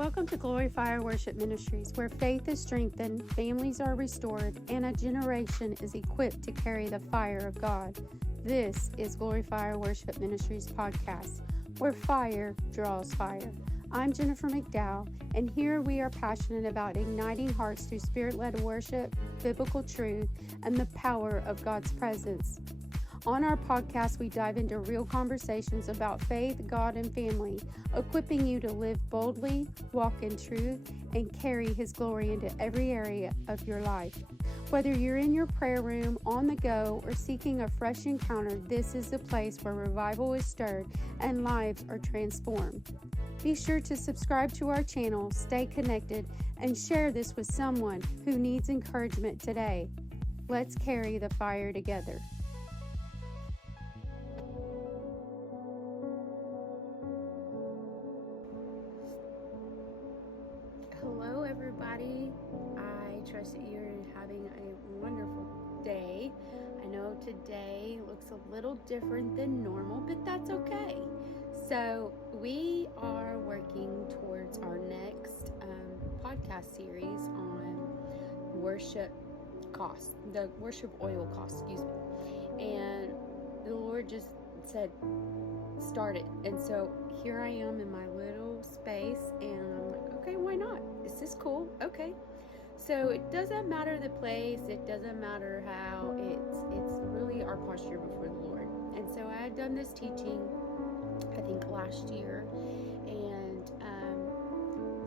Welcome to Glory Fire Worship Ministries, where faith is strengthened, families are restored, and a generation is equipped to carry the fire of God. This is Glory Fire Worship Ministries podcast, where fire draws fire. I'm Jennifer McDowell, and here we are passionate about igniting hearts through spirit-led worship, biblical truth, and the power of God's presence. On our podcast, we dive into real conversations about faith, God, and family, equipping you to live boldly, walk in truth, and carry His glory into every area of your life. Whether you're in your prayer room, on the go, or seeking a fresh encounter, this is the place where revival is stirred and lives are transformed. Be sure to subscribe to our channel, stay connected, and share this with someone who needs encouragement today. Let's carry the fire together. Hello, everybody. I trust that you're having a wonderful day. I know today looks a little different than normal, but that's okay. So we are working towards our next podcast series on worship costs, the worship oil costs, and the Lord just said, start it. And so here I am in my little space, and I'm like, okay, why not? This is cool. Okay. So it doesn't matter the place. It doesn't matter how. It's really our posture before the Lord. And so I had done this teaching, I think last year, and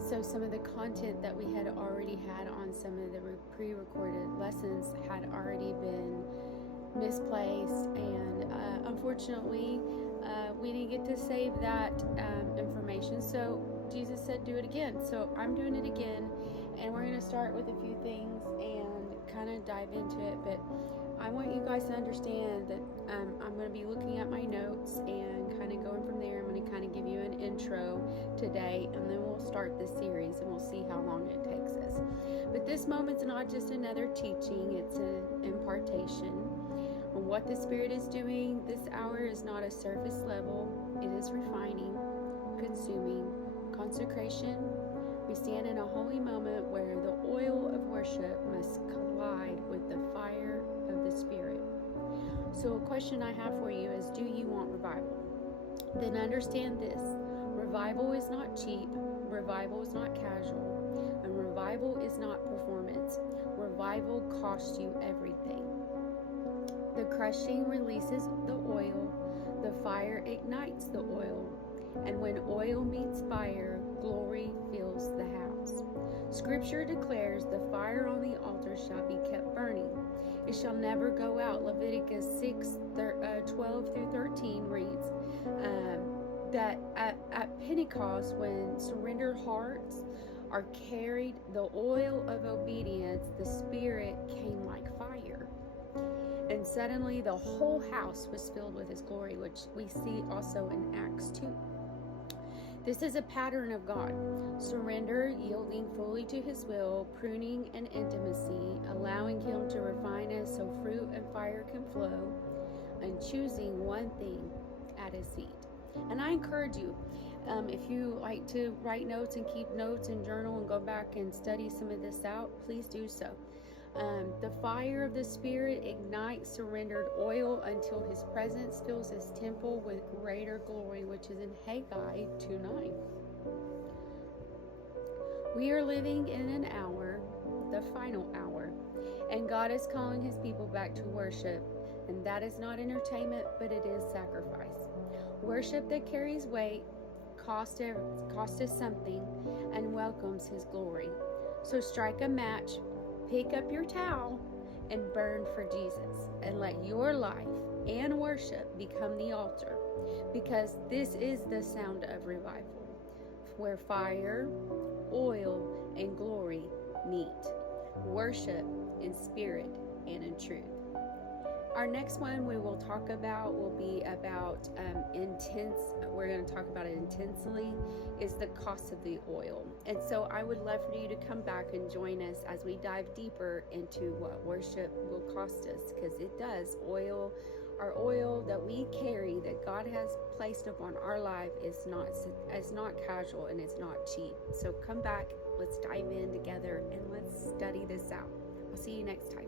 so some of the content that we had already had on some of the pre-recorded lessons had already been misplaced, and unfortunately we didn't get to save that information. So Jesus said do it again, so I'm doing it again, and we're going to start with a few things and kind of dive into it. But I want you guys to understand that I'm going to be looking at my notes and kind of going from there. I'm going to kind of give you an intro today, and then we'll start this series and we'll see how long it takes us. But this moment's not just another teaching, it's an impartation. What the Spirit is doing this hour is not a surface level. It is refining, consuming, consecration. We stand in a holy moment where the oil of worship must collide with the fire of the Spirit. So a question I have for you is, do you want revival? Then understand this. Revival is not cheap. Revival is not casual. And revival is not performance. Revival costs you everything. The crushing releases the oil. The fire ignites the oil. And when oil meets fire, glory fills the house. Scripture declares the fire on the altar shall be kept burning. It shall never go out. Leviticus 6:12 through 13 reads that at Pentecost, when surrendered hearts are carried the oil of obedience, the Spirit came like fire. And suddenly the whole house was filled with His glory, which we see also in Acts 2. This is a pattern of God. Surrender, yielding fully to His will, pruning and intimacy, allowing Him to refine us so fruit and fire can flow, and choosing one thing at His feet. And I encourage you, if you like to write notes and keep notes and journal and go back and study some of this out, please do so. The fire of the Spirit ignites surrendered oil until His presence fills His temple with greater glory, which is in Haggai 2:9. We are living in an hour, the final hour, and God is calling His people back to worship, and that is not entertainment, but it is sacrifice. Worship that carries weight, cost us something, and welcomes His glory. So strike a match, pick up your towel, and burn for Jesus, and let your life and worship become the altar, because this is the sound of revival, where fire, oil, and glory meet. Worship in spirit and in truth. Our next one we will talk about will be about we're going to talk about it intensely, is the cost of the oil. And so I would love for you to come back and join us as we dive deeper into what worship will cost us, because it does. Oil Our oil that we carry, that God has placed upon our life, is not casual and it's not cheap. So come back, let's dive in together and let's study this out. I'll see you next time.